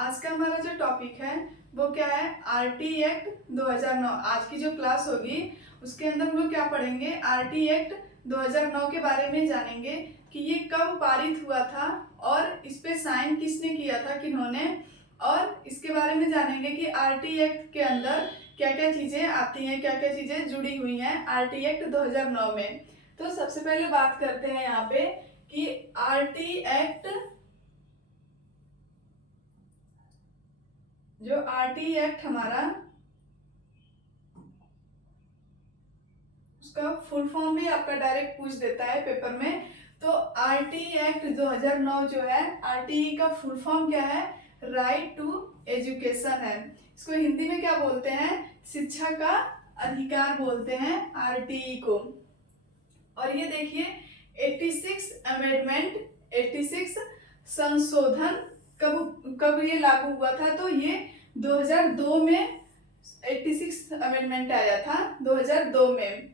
आज का हमारा जो टॉपिक है वो क्या है, आरटी एक्ट 2009। आज की जो क्लास होगी उसके अंदर हम लोग क्या पढ़ेंगे, आरटी एक्ट 2009 के बारे में जानेंगे कि ये कब पारित हुआ था और इस पे साइन किसने किया था, किन्होंने, और इसके बारे में जानेंगे कि आरटी एक्ट के अंदर क्या क्या चीज़ें आती हैं, क्या क्या चीज़ें जुड़ी हुई हैं आरटी एक्ट 2009 में। तो सबसे पहले बात करते हैं यहाँ पे कि आरटी एक्ट, जो आरटी एक्ट हमारा, उसका फुल फॉर्म भी आपका डायरेक्ट पूछ देता है पेपर में। तो आरटी एक्ट 2009 जो है, आरटीई का फुल फॉर्म क्या है, राइट टू एजुकेशन है। इसको हिंदी में क्या बोलते हैं, शिक्षा का अधिकार बोलते हैं आरटीई को। और ये देखिए 86 अमेंडमेंट, 86 संशोधन कब कब ये लागू हुआ था, तो ये 2002 में 86 अमेंडमेंट आया था 2002 में।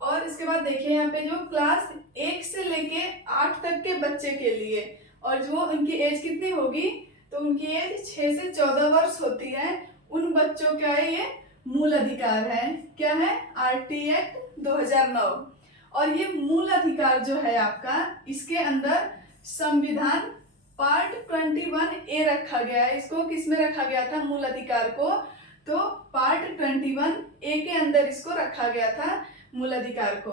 और इसके बाद देखिए यहाँ पे जो क्लास 1 से लेके 8 तक के बच्चे के लिए, और जो उनकी एज कितनी होगी, तो उनकी एज 6 से 14 वर्ष होती है, उन बच्चों का ये मूल अधिकार है। क्या है, आरटी एक्ट 2009। और ये मूल अधिकार जो है आपका, इसके अंदर संविधान पार्ट 21A रखा गया है। इसको किस में रखा गया था, मूल अधिकार को, तो पार्ट 21A के अंदर इसको रखा गया था मूल अधिकार को।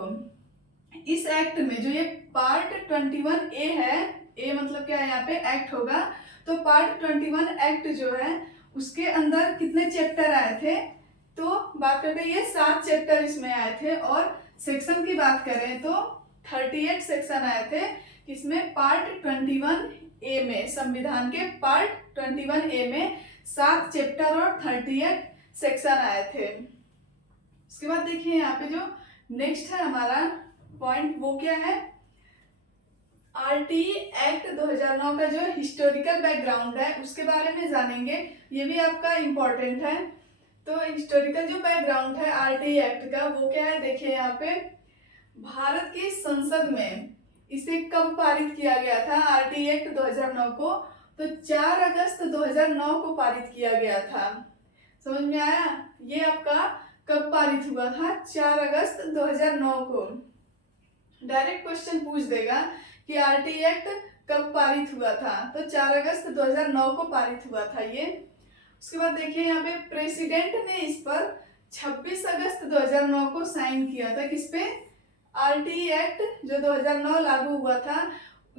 इस एक्ट में जो ये पार्ट 21A है, ए मतलब क्या है, यहाँ पे एक्ट होगा, तो पार्ट 21 एक्ट जो है उसके अंदर कितने चैप्टर आए थे, तो बात करते हैं ये 7 चैप्टर इसमें आए थे। और सेक्शन की बात करें तो 38 सेक्शन आए थे, इसमें पार्ट 21A में, संविधान के पार्ट 21A में 7 चैप्टर और 38 सेक्शन आए थे। उसके बाद देखिए यहाँ पे जो नेक्स्ट है हमारा पॉइंट, वो क्या है, आरटी एक्ट 2009 का जो हिस्टोरिकल बैकग्राउंड है उसके बारे में जानेंगे। ये भी आपका इम्पोर्टेंट है। तो हिस्टोरिकल जो बैकग्राउंड है आरटी एक्ट का, वो क्या है, देखिए यहाँ पे भारत की संसद में इसे कब पारित किया गया था, आरटी एक्ट 2009 को, तो 4 अगस्त 2009 को पारित किया गया था। समझ में आया, ये आपका कब पारित हुआ था, 4 अगस्त 2009 को। डायरेक्ट क्वेश्चन पूछ देगा कि आरटी एक्ट कब पारित हुआ था, तो 4 अगस्त 2009 को पारित हुआ था ये। उसके बाद देखिए यहाँ पे प्रेसिडेंट ने इस पर 26 अगस्त 2009 को साइन किया था, किस पे, आरटी एक्ट जो 2009 लागू हुआ था,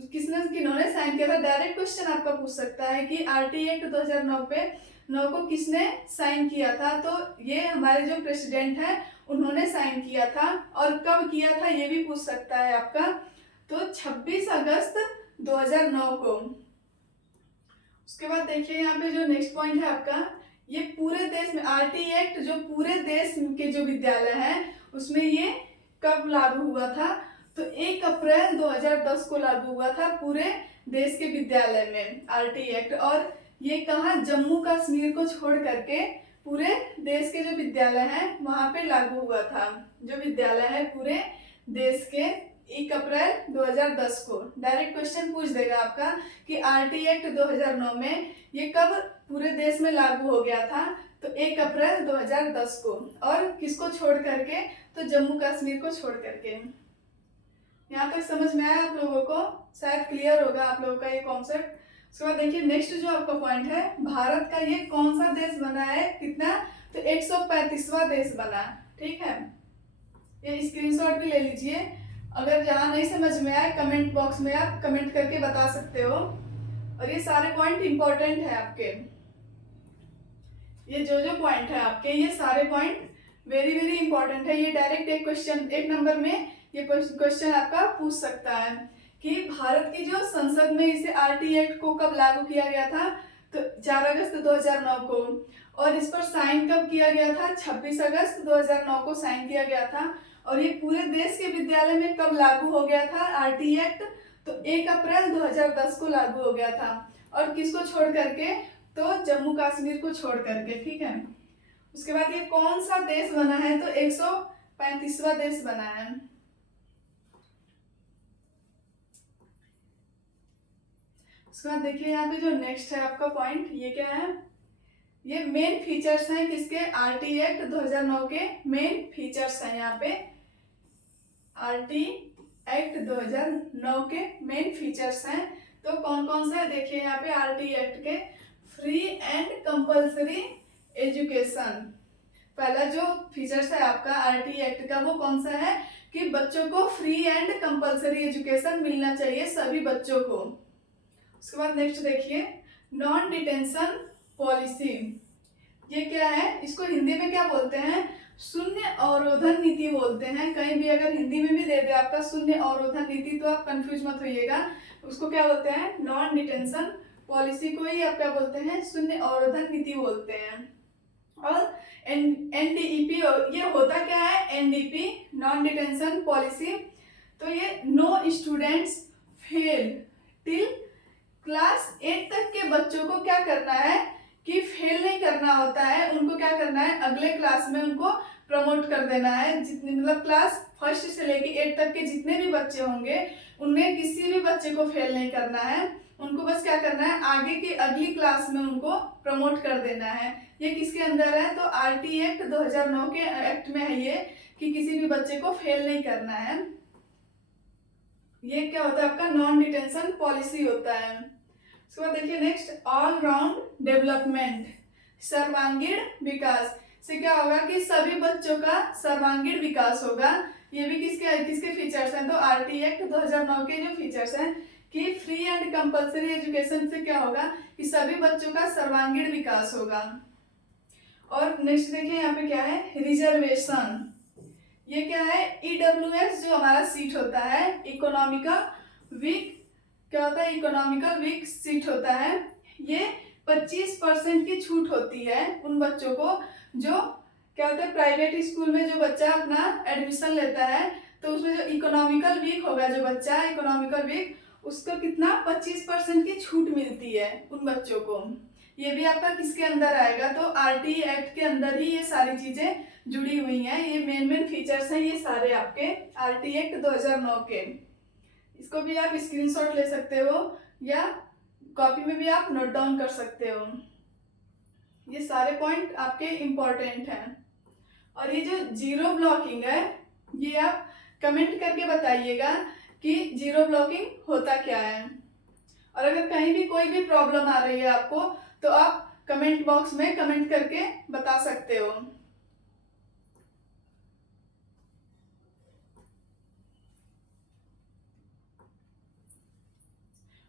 किसने, किन्होंने साइन किया था। डायरेक्ट क्वेश्चन आपका पूछ सकता है कि आरटी एक्ट 2009 पे 9 को किसने साइन किया था, तो ये हमारे जो प्रेसिडेंट है उन्होंने साइन किया था। और कब किया था ये भी पूछ सकता है आपका, तो 26 अगस्त 2009 को। उसके बाद देखिए यहाँ पे जो नेक्स्ट पॉइंट है आपका, ये पूरे देश में आरटी एक्ट जो पूरे देश के जो विद्यालय हैं उसमें ये कब लागू हुआ था, तो 1 अप्रैल 2010 को लागू हुआ था पूरे देश के विद्यालय में आरटी एक्ट। और ये कहाँ, जम्मू कश्मीर को छोड़ करके पूरे देश के जो विद्यालय हैं वहां पे लागू हुआ था, जो विद्यालय है पूरे देश के, 1 अप्रैल 2010 को। डायरेक्ट क्वेश्चन पूछ देगा आपका कि आरटी एक्ट 2009 में ये कब पूरे देश में लागू हो गया था, तो 1 अप्रैल 2010 को। और किसको छोड़ करके, तो जम्मू कश्मीर को छोड़ करके। यहाँ तक समझ में आया आप लोगों को, शायद क्लियर होगा आप लोगों का ये कॉन्सेप्ट। उसके बाद देखिए नेक्स्ट जो आपका पॉइंट है, भारत का ये कौन सा देश बना है, कितना, तो 135वां देश बना, ठीक है। ये स्क्रीनशॉट भी ले लीजिए, अगर जहाँ नहीं समझ में आए कमेंट बॉक्स में आप कमेंट करके बता सकते हो। और ये सारे पॉइंट इंपॉर्टेंट है आपके, ये जो जो पॉइंट है आपके, ये सारे पॉइंट वेरी वेरी इंपॉर्टेंट है। ये डायरेक्ट एक क्वेश्चन, 1 नंबर में ये क्वेश्चन आपका पूछ सकता है कि भारत की जो संसद में इसे आरटी एक्ट को कब लागू किया गया था, तो 4 अगस्त 2009 को। और इस पर साइन कब किया गया था, 26 अगस्त 2009 को साइन किया गया था। और ये पूरे देश के विद्यालय में कब लागू हो गया था आरटी एक्ट, तो 1 अप्रैल 2010 को लागू हो गया था। और किसको छोड़ करके, तो जम्मू कश्मीर को छोड़ करके, ठीक है। उसके बाद ये कौन सा देश बना है, तो 135वां देश बना है। उसके बाद देखिए यहाँ पे जो नेक्स्ट है आपका पॉइंट, ये क्या है, ये मेन फीचर्स हैं किसके, आरटी एक्ट 2009 के मेन फीचर्स हैं। यहाँ पे आरटी एक्ट 2009 के मेन फीचर्स हैं। तो कौन कौन सा है देखिए यहाँ पे आरटी एक्ट के, फ्री एंड कंपल्सरी एजुकेशन। पहला जो फीचर्स है आपका आरटी एक्ट का वो कौन सा है कि बच्चों को फ्री एंड कंपल्सरी एजुकेशन मिलना चाहिए सभी बच्चों को। उसके बाद नेक्स्ट देखिए नॉन डिटेंशन पॉलिसी, ये क्या है, इसको हिंदी में क्या बोलते हैं, शून्य अवरोधन नीति बोलते हैं। कहीं भी अगर हिंदी में भी दे दे आपका शून्य अवरोधन नीति तो आप कंफ्यूज मत होइएगा, उसको क्या बोलते हैं, नॉन डिटेंशन पॉलिसी को ही आप क्या बोलते हैं, शून्य अवरोधन नीति बोलते हैं। और एनडीईपी ये होता क्या है, एनडीपी नॉन डिटेंशन पॉलिसी, तो ये no students fail till class 8 तक के बच्चों को क्या करना है कि फेल नहीं करना होता है, उनको क्या करना है, अगले क्लास में उनको प्रमोट कर देना है। जितने मतलब क्लास 1 से लेके 8 तक के जितने भी बच्चे होंगे उनमें किसी भी बच्चे को फेल नहीं करना है, उनको बस क्या करना है, आगे की अगली क्लास में उनको प्रमोट कर देना है। ये किसके अंदर है, तो आरटी एक्ट 2009 के एक्ट में है ये कि किसी भी बच्चे को फेल नहीं करना है। ये क्या होता है आपका नॉन डिटेंशन पॉलिसी होता है। उसके बाद देखिए नेक्स्ट ऑल राउंड डेवलपमेंट, सर्वांगीण विकास से क्या होगा कि सभी बच्चों का सर्वांगीण विकास होगा। ये भी किसके फीचर्स हैं, तो आरटी एक्ट 2009 के जो फीचर्स हैं कि फ्री एंड कंपल्सरी एजुकेशन से क्या होगा कि सभी बच्चों का सर्वांगीण विकास होगा। और नेक्स्ट देखिए यहाँ पे क्या है, रिजर्वेशन, ये क्या है, ईडब्ल्यूएस जो हमारा सीट होता है, इकोनॉमिकल वीक, क्या होता है, इकोनॉमिकल वीक सीट होता है। ये 25% की छूट होती है उन बच्चों को जो क्या होता है, प्राइवेट स्कूल में जो बच्चा अपना एडमिशन लेता है तो उसमें जो इकोनॉमिकल वीक होगा, जो बच्चा इकोनॉमिकल वीक, उसको कितना 25% की छूट मिलती है उन बच्चों को। ये भी आपका किसके अंदर आएगा, तो आरटी एक्ट के अंदर ही ये सारी चीजें जुड़ी हुई हैं। ये मेन फीचर्स हैं ये सारे आपके आरटी एक्ट 2009 के। इसको भी आप स्क्रीनशॉट ले सकते हो या कॉपी में भी आप नोट डाउन कर सकते हो। ये सारे पॉइंट आपके इम्पोर्टेंट हैं। और ये जो जीरो ब्लॉकिंग है ये आप कमेंट करके बताइएगा कि जीरो ब्लॉकिंग होता क्या है। और अगर कहीं भी कोई भी प्रॉब्लम आ रही है आपको तो आप कमेंट बॉक्स में कमेंट करके बता सकते हो।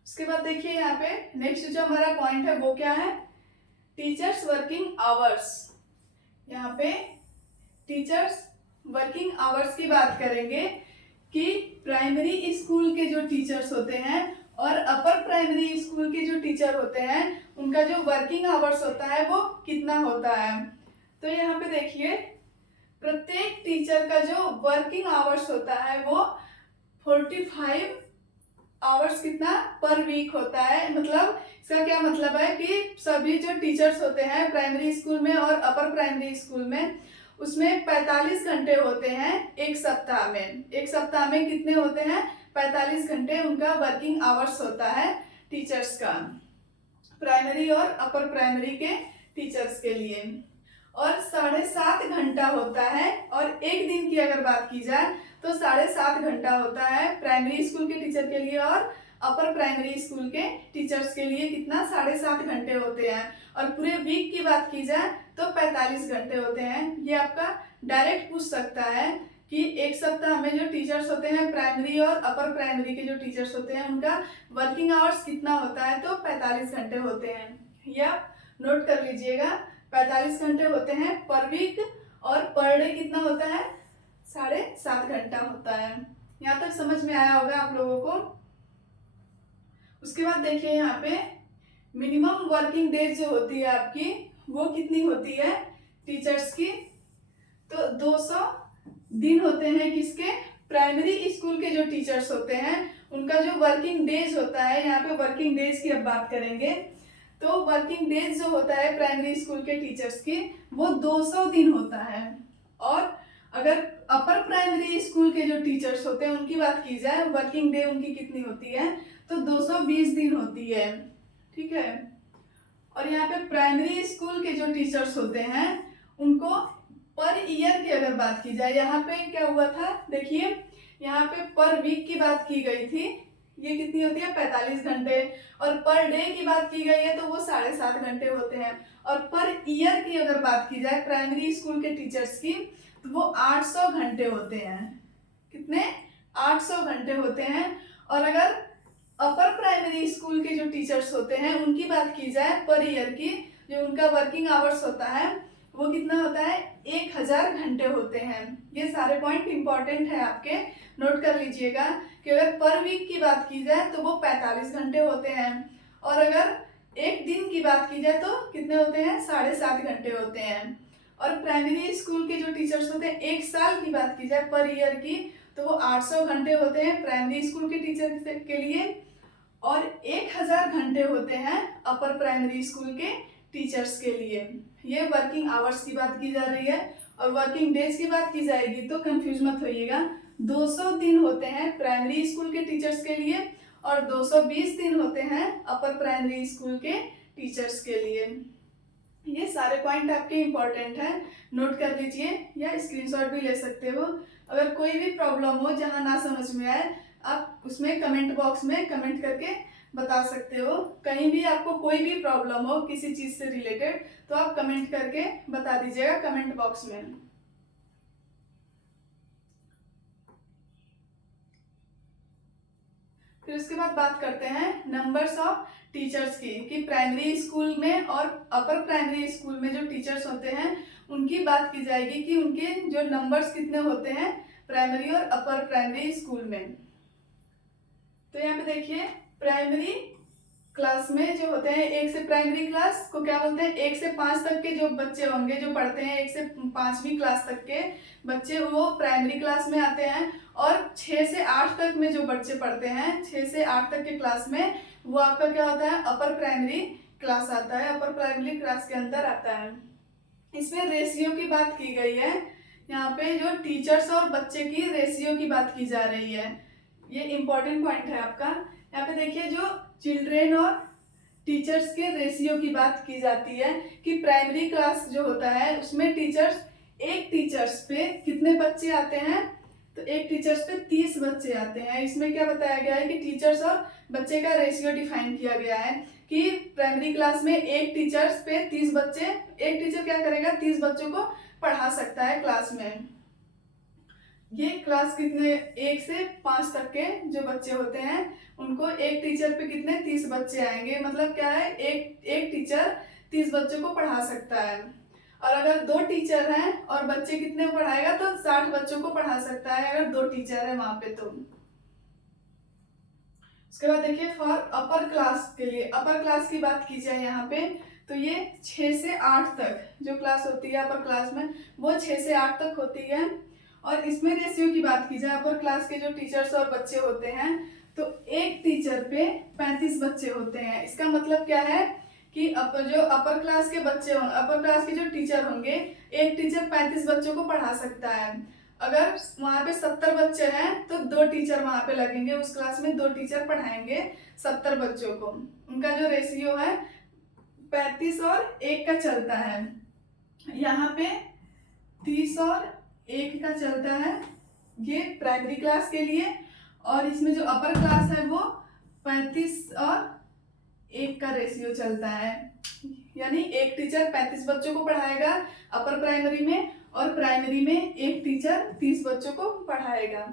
उसके बाद देखिए यहाँ पे नेक्स्ट जो हमारा पॉइंट है वो क्या है, टीचर्स वर्किंग आवर्स। यहाँ पे टीचर्स वर्किंग आवर्स की बात करेंगे कि प्राइमरी स्कूल के जो टीचर्स होते हैं और अपर प्राइमरी स्कूल के जो टीचर होते हैं उनका जो वर्किंग आवर्स होता है वो कितना होता है। तो यहाँ पे देखिए प्रत्येक टीचर का जो वर्किंग आवर्स होता है वो 45 आवर्स कितना पर वीक होता है। मतलब इसका क्या मतलब है कि सभी जो टीचर्स होते हैं प्राइमरी स्कूल में और अपर प्राइमरी स्कूल में उसमें 45 घंटे होते हैं एक सप्ताह में। एक सप्ताह में कितने होते हैं, 45 घंटे उनका वर्किंग आवर्स होता है टीचर्स का, प्राइमरी और अपर प्राइमरी के टीचर्स के लिए। और 7.5 घंटा होता है। और एक दिन की अगर बात की जाए तो 7.5 घंटा होता है प्राइमरी स्कूल के टीचर के लिए और अपर प्राइमरी स्कूल के टीचर्स के लिए कितना 7.5 घंटे होते हैं। और पूरे वीक की बात की जाए तो 45 घंटे होते हैं। ये आपका डायरेक्ट पूछ सकता है कि एक सप्ताह में जो टीचर्स होते हैं प्राइमरी और अपर प्राइमरी के जो टीचर्स होते हैं उनका वर्किंग आवर्स कितना होता है, तो 45 घंटे होते हैं। ये आप नोट कर लीजिएगा, 45 घंटे होते हैं पर वीक और पर डे कितना होता है, 7.5 घंटा होता है। यहाँ तक समझ में आया होगा आप लोगों को। उसके बाद देखिए यहाँ पे मिनिमम वर्किंग डेज जो होती है आपकी वो कितनी होती है टीचर्स की, तो 200 दिन होते हैं किसके, प्राइमरी स्कूल के जो टीचर्स होते हैं उनका जो वर्किंग डेज होता है। यहाँ पे वर्किंग डेज की अब बात करेंगे तो वर्किंग डेज जो होता है प्राइमरी स्कूल के टीचर्स की वो 200 दिन होता है। और अगर अपर प्राइमरी स्कूल के जो टीचर्स होते हैं उनकी बात की जाए वर्किंग डे उनकी कितनी होती है, तो 220 दिन होती है, ठीक है। और यहाँ पे प्राइमरी स्कूल के जो टीचर्स होते हैं उनको पर ईयर की अगर बात की जाए, यहाँ पे क्या हुआ था देखिए, यहाँ पे पर वीक की बात की गई थी, ये कितनी होती है 45 घंटे, और पर डे की बात की गई है तो वो 7.5 घंटे होते हैं। और पर ईयर की अगर बात की जाए प्राइमरी स्कूल के टीचर्स की तो वो 800 घंटे होते हैं। कितने? 800 घंटे होते हैं। और अगर अपर प्राइमरी स्कूल के जो टीचर्स होते हैं उनकी बात की जाए पर ईयर की, जो उनका वर्किंग आवर्स होता है वो कितना होता है 1000 घंटे होते हैं। ये सारे पॉइंट इंपॉर्टेंट है आपके, नोट कर लीजिएगा कि अगर पर वीक की बात की जाए तो वो 45 घंटे होते हैं, और अगर एक दिन की बात की जाए तो कितने होते हैं 7.5 घंटे होते हैं। और प्राइमरी स्कूल के जो टीचर्स होते हैं एक साल की बात की जाए पर ईयर की तो वो 800 घंटे होते हैं प्राइमरी स्कूल के टीचर के लिए, और 1000 घंटे होते हैं अपर प्राइमरी स्कूल के टीचर्स के लिए। ये वर्किंग आवर्स की बात की जा रही है। और वर्किंग डेज की बात की जाएगी तो कंफ्यूज मत होइएगा, 200 दिन होते हैं प्राइमरी स्कूल के टीचर्स के लिए और 220 दिन होते हैं अपर प्राइमरी स्कूल के टीचर्स के लिए। ये सारे पॉइंट आपके इम्पोर्टेंट हैं, नोट कर लीजिए या स्क्रीनशॉट भी ले सकते हो। अगर कोई भी प्रॉब्लम हो जहां ना समझ में आए आप उसमें कमेंट बॉक्स में कमेंट करके बता सकते हो। कहीं भी आपको कोई भी प्रॉब्लम हो किसी चीज से रिलेटेड तो आप कमेंट करके बता दीजिएगा कमेंट बॉक्स में। फिर उसके बाद बात करते हैं नंबर्स ऑफ टीचर्स की, कि प्राइमरी स्कूल में और अपर प्राइमरी स्कूल में जो टीचर्स होते हैं उनकी बात की जाएगी कि उनके जो नंबर्स कितने होते हैं प्राइमरी और अपर प्राइमरी स्कूल में। तो यहाँ पे देखिए प्राइमरी क्लास में जो होते हैं, एक से प्राइमरी क्लास को क्या बोलते हैं, 1 से 5 तक के जो बच्चे होंगे जो पढ़ते हैं 1 से 5वीं क्लास तक के बच्चे वो प्राइमरी क्लास में आते हैं। और 6 से 8 तक में जो बच्चे पढ़ते हैं 6 से 8 तक के क्लास में वो आपका क्या होता है अपर प्राइमरी क्लास आता है, अपर प्राइमरी क्लास के अंदर आता है। इसमें रेशियो की बात की गई है, यहाँ पे जो टीचर्स और बच्चे की रेशियो की बात की जा रही है, ये इंपॉर्टेंट पॉइंट है आपका। यहाँ पे देखिए जो चिल्ड्रेन और टीचर्स के रेशियो की बात की जाती है कि प्राइमरी क्लास जो होता है उसमें टीचर्स, एक टीचर्स पे कितने बच्चे आते हैं, तो एक टीचर्स पे 30 बच्चे आते हैं। इसमें क्या बताया गया है कि टीचर्स और बच्चे का रेशियो डिफाइन किया गया है कि प्राइमरी क्लास में एक टीचर्स पे 30 बच्चे, एक टीचर क्या करेगा 30 बच्चों को पढ़ा सकता है क्लास में। ये क्लास कितने 1 से 5 तक के जो बच्चे होते हैं उनको एक टीचर पे कितने 30 बच्चे आएंगे, मतलब क्या है एक टीचर 30 बच्चों को पढ़ा सकता है। और अगर 2 टीचर हैं और बच्चे कितने पढ़ाएगा तो 60 बच्चों को पढ़ा सकता है अगर 2 टीचर है वहां पे। तो उसके बाद देखिए फॉर अपर क्लास के लिए, अपर क्लास की बात की जाए यहाँ पे तो ये 6 से 8 तक जो क्लास होती है अपर क्लास में वो 6 से 8 तक होती है। और इसमें रेशियो की बात की जाए अपर क्लास के जो टीचर्स और बच्चे होते हैं तो एक टीचर पे 35 बच्चे होते हैं। इसका मतलब क्या है कि जो अपर क्लास के बच्चे होंगे, अपर क्लास के जो टीचर होंगे एक टीचर 35 बच्चों को पढ़ा सकता है। अगर वहां पे 70 बच्चे हैं तो 2 टीचर वहां पे लगेंगे, उस क्लास में 2 टीचर पढ़ाएंगे 70 बच्चों को। उनका जो रेशियो है 35 और 1 का चलता है, यहाँ पे 30 और 1 का चलता है, ये प्राइमरी क्लास के लिए। और इसमें जो अपर क्लास है वो 35 और 1 का रेशियो चलता है, यानी एक टीचर 35 बच्चों को पढ़ाएगा अपर प्राइमरी में और प्राइमरी में एक टीचर 30 बच्चों को पढ़ाएगा।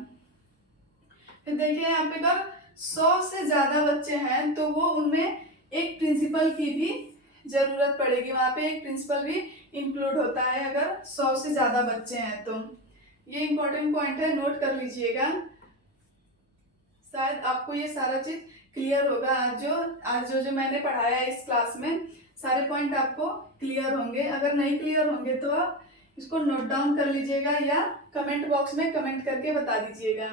फिर देखिए यहाँ पे अगर 100 से ज्यादा बच्चे हैं तो वो उनमें एक प्रिंसिपल की भी जरूरत पड़ेगी, वहां पे एक प्रिंसिपल भी इंक्लूड होता है अगर 100 से ज्यादा बच्चे हैं तो। ये इंपॉर्टेंट पॉइंट है, नोट कर लीजिएगा। शायद आपको ये सारा चीज क्लियर होगा, आज जो मैंने पढ़ाया है इस क्लास में सारे पॉइंट आपको क्लियर होंगे। अगर नहीं क्लियर होंगे तो आप इसको नोट डाउन कर लीजिएगा या कमेंट बॉक्स में कमेंट करके बता दीजिएगा।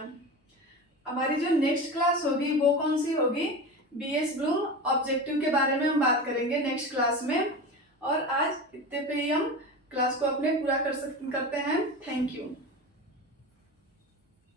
हमारी जो नेक्स्ट क्लास होगी वो कौन सी होगी, बीएस ब्लूम ऑब्जेक्टिव के बारे में हम बात करेंगे नेक्स्ट क्लास में। और आज इतने पे ही हम क्लास को अपने पूरा करते हैं। Thank you.